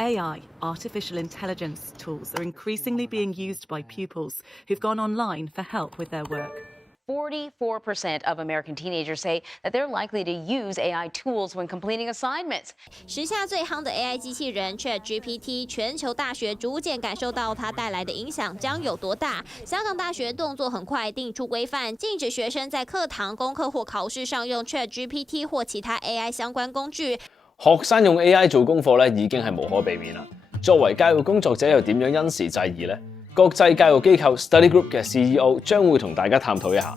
AI, artificial intelligence tools, are increasingly being used by pupils who've gone online for help with their work. 44% of American teenagers say that they're likely to use AI tools when completing assignments. 时下最夯的 AI 机器人 ChatGPT， 全球大学逐渐感受到它带来的影响将有多大。香港大学动作很快，定出规範，禁止學生在課堂、功課或考試上用 ChatGPT 或其他 AI 相關工具。學生用 AI 做功課咧，已經係無可避免啦。作為教育工作者，又點樣因時制宜呢？國際教育機構 Study Group 嘅 CEO 將會同大家探討一下。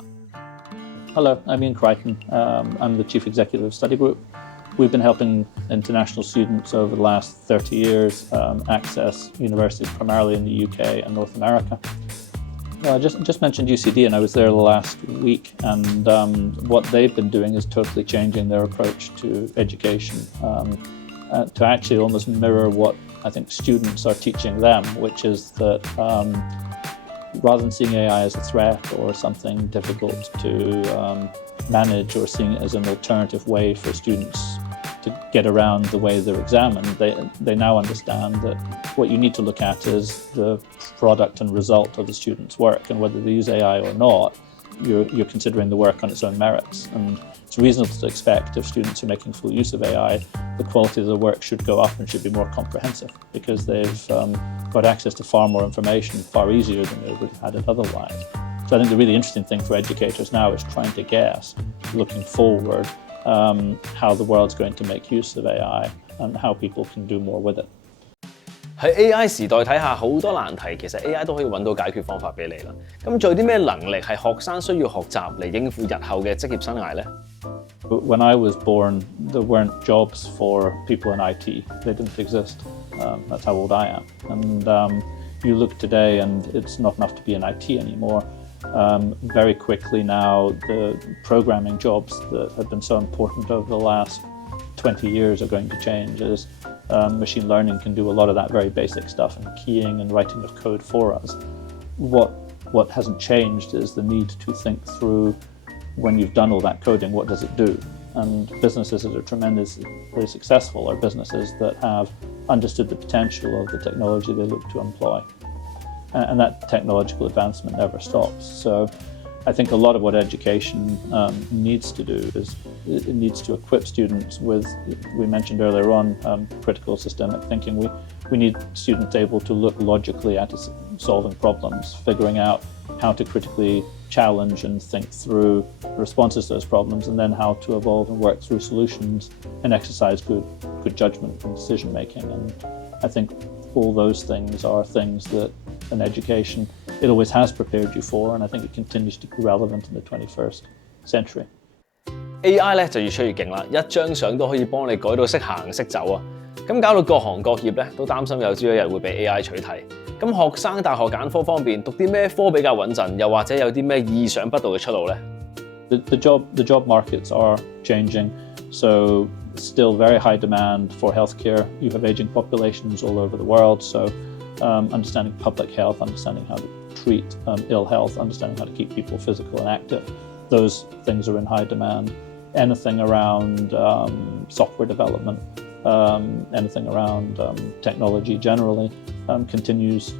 Hello, I'm Ian Crichton. I'm the Chief Executive of Study Group. We've been helping international students over the last 30 years access universities primarily in the UK and North America. I just mentioned UCD, and I was there last week, and what they've been doing is totally changing their approach to education to actually almost mirror what I think students are teaching them, which is that rather than seeing AI as a threat or something difficult to manage, or seeing it as an alternative way for students to get around the way they're examined, they now understand that what you need to look at is the product and result of the student's work, and whether they use AI or not, you're considering the work on its own merits. And it's reasonable to expect if students are making full use of AI, the quality of the work should go up and should be more comprehensive, because they've got access to far more information far easier than they would have had it otherwise. So I think the really interesting thing for educators now is trying to guess, looking forward, how the world's going to make use of AI and how people can do more with it. 喺 AI 時代睇下，好多難題其實 AI 都可以揾到解決方法俾你啦。咁仲有啲咩能力係學生需要學習嚟應付日後嘅職業生涯呢？ When I was born, there weren't jobs for people in IT. They didn't exist. That's how old I am. And you look today, and it's not enough to be in IT anymore. Very quickly now, the programming jobs that have been so important over the last 20 years are going to change, as machine learning can do a lot of that very basic stuff, and keying and writing of code for us. What hasn't changed is the need to think through, when you've done all that coding, what does it do? And businesses that are tremendously successful are businesses that have understood the potential of the technology they look to employ. And that technological advancement never stops. So I think a lot of what education needs to do is it needs to equip students with, we mentioned earlier on, critical systemic thinking. We need students able to look logically at solving problems, figuring out how to critically challenge and think through responses to those problems, and then how to evolve and work through solutions and exercise good judgment and decision making. And I think all those things are things that an education, it always has prepared you for, and I think it continues to be relevant in the 21st century. AI 咧就越出越勁啦，一張相都可以幫你改到識行識走啊！咁搞到各行各業咧都擔心有朝一日會被 AI 取替。咁學生大學揀科方面，讀啲咩科比較穩陣，又或者有啲咩意想不到嘅出路咧？ The job markets are changing, so still very high demand for healthcare. You have aging populations all over the world, so understanding public health, understanding how to treat ill health, understanding how to keep people physical and active, those things are in high demand. Anything around software development, anything around technology generally continues,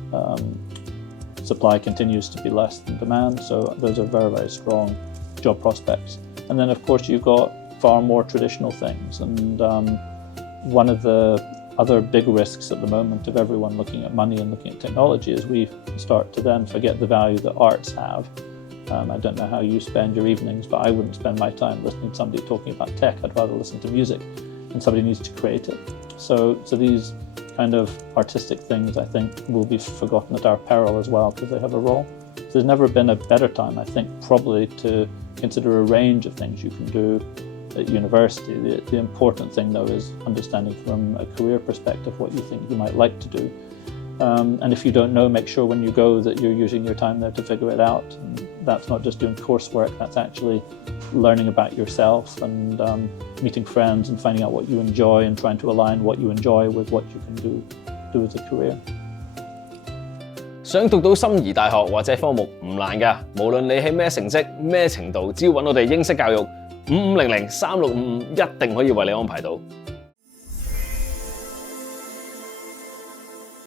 supply continues to be less than demand, so those are very, very strong job prospects. And then of course you've got far more traditional things, and one of the other big risks at the moment of everyone looking at money and looking at technology is we start to then forget the value that arts have. I don't know how you spend your evenings, but I wouldn't spend my time listening to somebody talking about tech. I'd rather listen to music, and somebody needs to create it. So these kind of artistic things, I think, will be forgotten at our peril as well, because they have a role. So there's never been a better time, I think, probably to consider a range of things you can do at university. The important thing, though, is understanding from a career perspective what you think you might like to do. And if you don't know, make sure when you go that you're using your time there to figure it out. And that's not just doing coursework, that's actually learning about yourself and meeting friends and finding out what you enjoy and trying to align what you enjoy with what you can do as a career. 想讀到心儀大學或者科目唔難㗎，無論你喺咩成績、咩程度，只要揾我哋英式教育5500-3655，一定可以為你安排到。